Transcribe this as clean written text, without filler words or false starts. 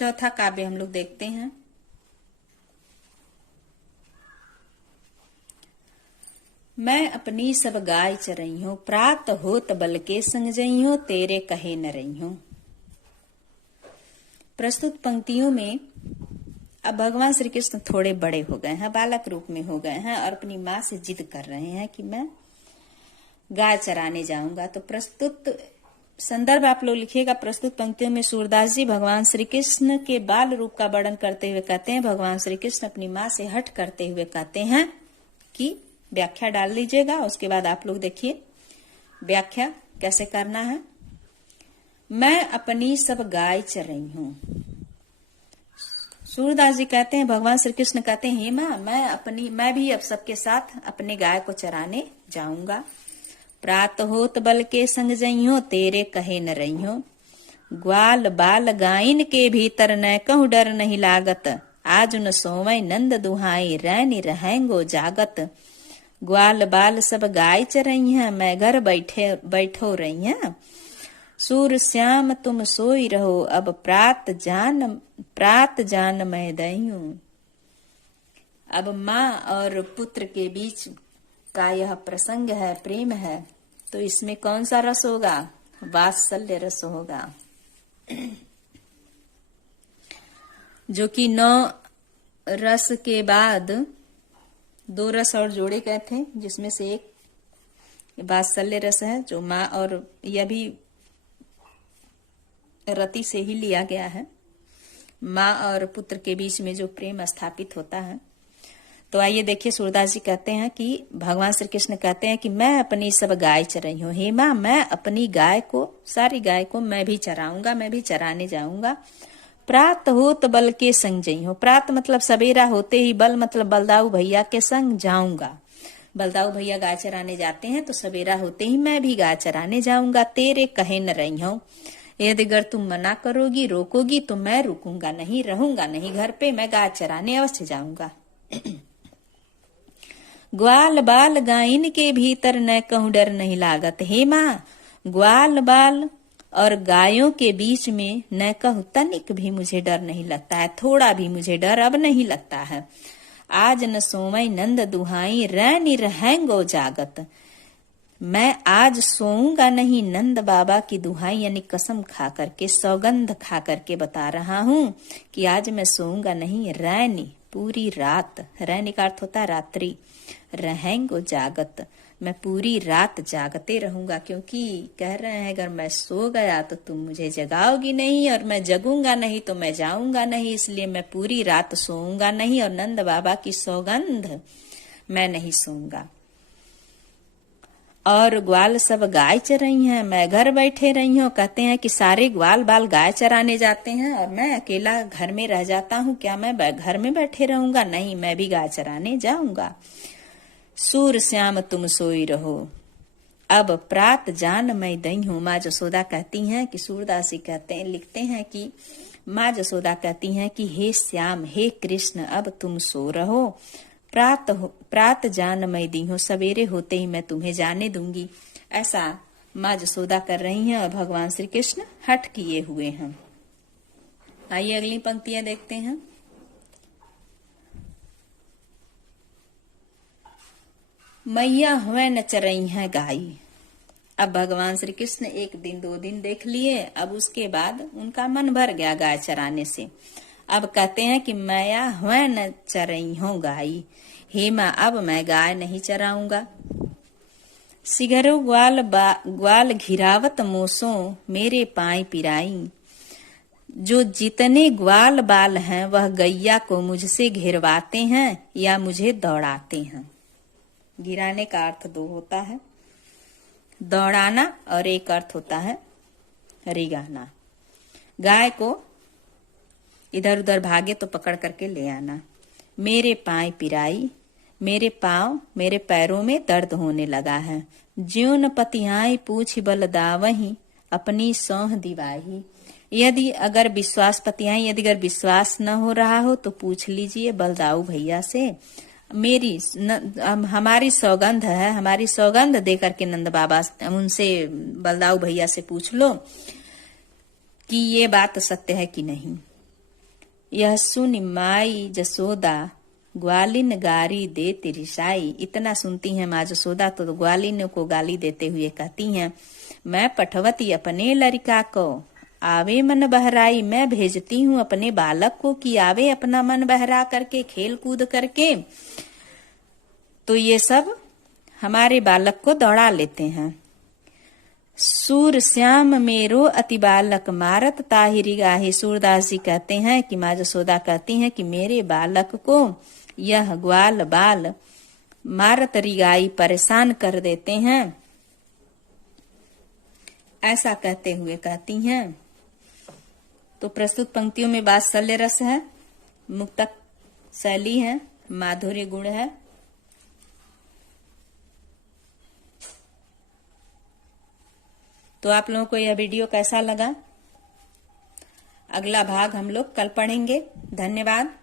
चौथा काव्य हम लोग देखते हैं। मैं अपनी सब गाय चरई हूं, प्रात होत बल के संग जई हूं, तेरे कहे न रही हूं। प्रस्तुत पंक्तियों में अब भगवान श्री कृष्ण थोड़े बड़े हो गए हैं, बालक रूप में हो गए हैं और अपनी माँ से जिद कर रहे हैं कि मैं गाय चराने जाऊंगा। तो प्रस्तुत संदर्भ आप लोग लिखिएगा। प्रस्तुत पंक्तियों में सूरदास जी भगवान श्री कृष्ण के बाल रूप का वर्णन करते हुए कहते हैं, भगवान श्री कृष्ण अपनी माँ से हट करते हुए कहते हैं कि व्याख्या डाल लीजिएगा। उसके बाद आप लोग देखिए व्याख्या कैसे करना है। मैं अपनी सब गाय चरई हूं। सूरदास जी कहते हैं, भगवान श्री कृष्ण कहते हैं, हे माँ मैं भी अब सबके साथ अपने गाय को चराने जाऊंगा। प्रात होत बल के संग जइयो, तेरे कहे न रहियो। ग्वाल बाल गाइन के भीतर न कहूँ डर नहीं लागत, आज न सोवै नंद दुहाई रैनी रहेंगो जागत। ग्वाल बाल सब गाय चरई हैं, मैं घर बैठो रही हैं। सूर श्याम तुम सोई रहो, अब प्रात जान मैं दईहूं। अब माँ और पुत्र के बीच का यह प्रसंग है, प्रेम है, तो इसमें कौन सा रस होगा? वात्सल्य रस होगा, जो कि 9 रस के बाद 2 रस और जोड़े गए थे, जिसमें से एक वात्सल्य रस है, जो माँ और यह भी रति से ही लिया गया है। माँ और पुत्र के बीच में जो प्रेम स्थापित होता है। तो आइए देखिए, सूरदास जी कहते हैं कि भगवान श्री कृष्ण कहते हैं कि मैं अपनी सब गाय चराई हूं। हे माँ, मैं अपनी गाय को, सारी गाय को मैं भी चराऊंगा, मैं भी चराने जाऊंगा। प्रात होत बल के संग जई हूं। प्रात मतलब सवेरा होते ही, बल मतलब बलदाऊ भैया के संग जाऊंगा। बलदाऊ भैया गाय चराने जाते हैं तो सवेरा होते ही मैं भी गाय चराने जाऊंगा। तेरे कहे न रही हूं। यदि अगर तुम मना करोगी, रोकोगी, तो मैं रुकूंगा नहीं, रहूंगा नहीं घर पे, मैं गाय चराने अवश्य जाऊंगा। ग्वाल बाल गाइन के भीतर न कहूँ डर नहीं लागत। हे माँ, ग्वाल बाल और गायों के बीच में न कहूँ तनिक भी मुझे डर नहीं लगता है, थोड़ा भी मुझे डर अब नहीं लगता है। आज न सोवै नंद दुहाई रैनी रहेंगो जागत। मैं आज सोऊंगा नहीं, नंद बाबा की दुहाई यानी कसम खा करके, सौगंध खा करके बता रहा हूं कि आज मैं सोऊंगा नहीं। रैनी पूरी रात, रैनी का अर्थ होता है रात्रि, रहेंगो जागत, मैं पूरी रात जागते रहूंगा, क्योंकि कह रहे हैं अगर मैं सो गया तो तुम मुझे जगाओगी नहीं, और मैं जगूंगा नहीं तो मैं जाऊंगा नहीं, इसलिए मैं पूरी रात सोऊंगा नहीं, और नंद बाबा की सौगंध मैं नहीं सोऊंगा। और ग्वाल सब गाय चराई हैं, मैं घर बैठे रही हूँ। कहते हैं कि सारे ग्वाल बाल गाय चराने जाते हैं और मैं अकेला घर में रह जाता हूँ, क्या मैं घर में बैठे रहूंगा? नहीं, मैं भी गाय चराने जाऊंगा। सूर श्याम तुम सोई रहो, अब प्रात जान मैं दई हूँ। माँ जसोदा कहती हैं कि सूरदास जी कहते हैं, लिखते हैं कि माँ जसोदा कहती हैं कि हे श्याम, हे कृष्ण, अब तुम सो रहो, प्रात जान मैं दी हूँ, सवेरे होते ही मैं तुम्हें जाने दूंगी। ऐसा माँ जसोदा कर रही हैं और भगवान श्री कृष्ण हठ किए हुए हैं। आइए अगली पंक्तियां देखते हैं। मैया हुए न चरई है गाई। अब भगवान श्री कृष्ण 1 दिन 2 दिन देख लिए, अब उसके बाद उनका मन भर गया गाय चराने से। अब कहते हैं कि मैया हुए न चरई हो गाई। हे माँ, अब मैं गाय नहीं चराऊंगा। सिगरो ग्वाल घिरावत मोसो, मेरे पाई पिराई। जो जितने ग्वाल बाल हैं वह गैया को मुझसे घिरवाते हैं या मुझे दौड़ाते हैं। गिराने का अर्थ 2 होता है, दौड़ाना, और एक अर्थ होता है रिगाना। गाय को इधर उधर भागे तो पकड़ करके ले आना। मेरे पाँव पिराई, मेरे पाँव, मेरे पैरों में दर्द होने लगा है। ज्यों न पतियाई पूछ बल दावही, अपनी सौह दिवाही। यदि अगर विश्वास न हो रहा हो तो पूछ लीजिए बलदाऊ भैया से। हमारी सौगंध है, हमारी सौगंध दे करके नंद बाबा उनसे, बलदाऊ भैया से पूछ लो कि ये बात सत्य है कि नहीं। यह सुन माई जसोदा ग्वालिन गारी दे तिरिसाई। इतना सुनती हैं माँ जसोदा तो ग्वालिन को गाली देते हुए कहती हैं, मैं पठवती अपने लड़का को आवे मन बहराई। मैं भेजती हूँ अपने बालक को कि आवे अपना मन बहरा करके, खेल कूद करके। तो ये सब हमारे बालक को दौड़ा लेते हैं। सूर श्याम मेरो अति बालक मारत ताहिरी गाही। सूरदास जी कहते हैं कि माँ जसोदा कहती हैं कि मेरे बालक को यह ग्वाल बाल मारत रिगाई, परेशान कर देते हैं। ऐसा कहते हुए कहती हैं। तो प्रस्तुत पंक्तियों में वात्सल्य रस है, मुक्तक शैली है, माधुर्य गुण है। तो आप लोगों को यह वीडियो कैसा लगा? अगला भाग हम लोग कल पढ़ेंगे। धन्यवाद।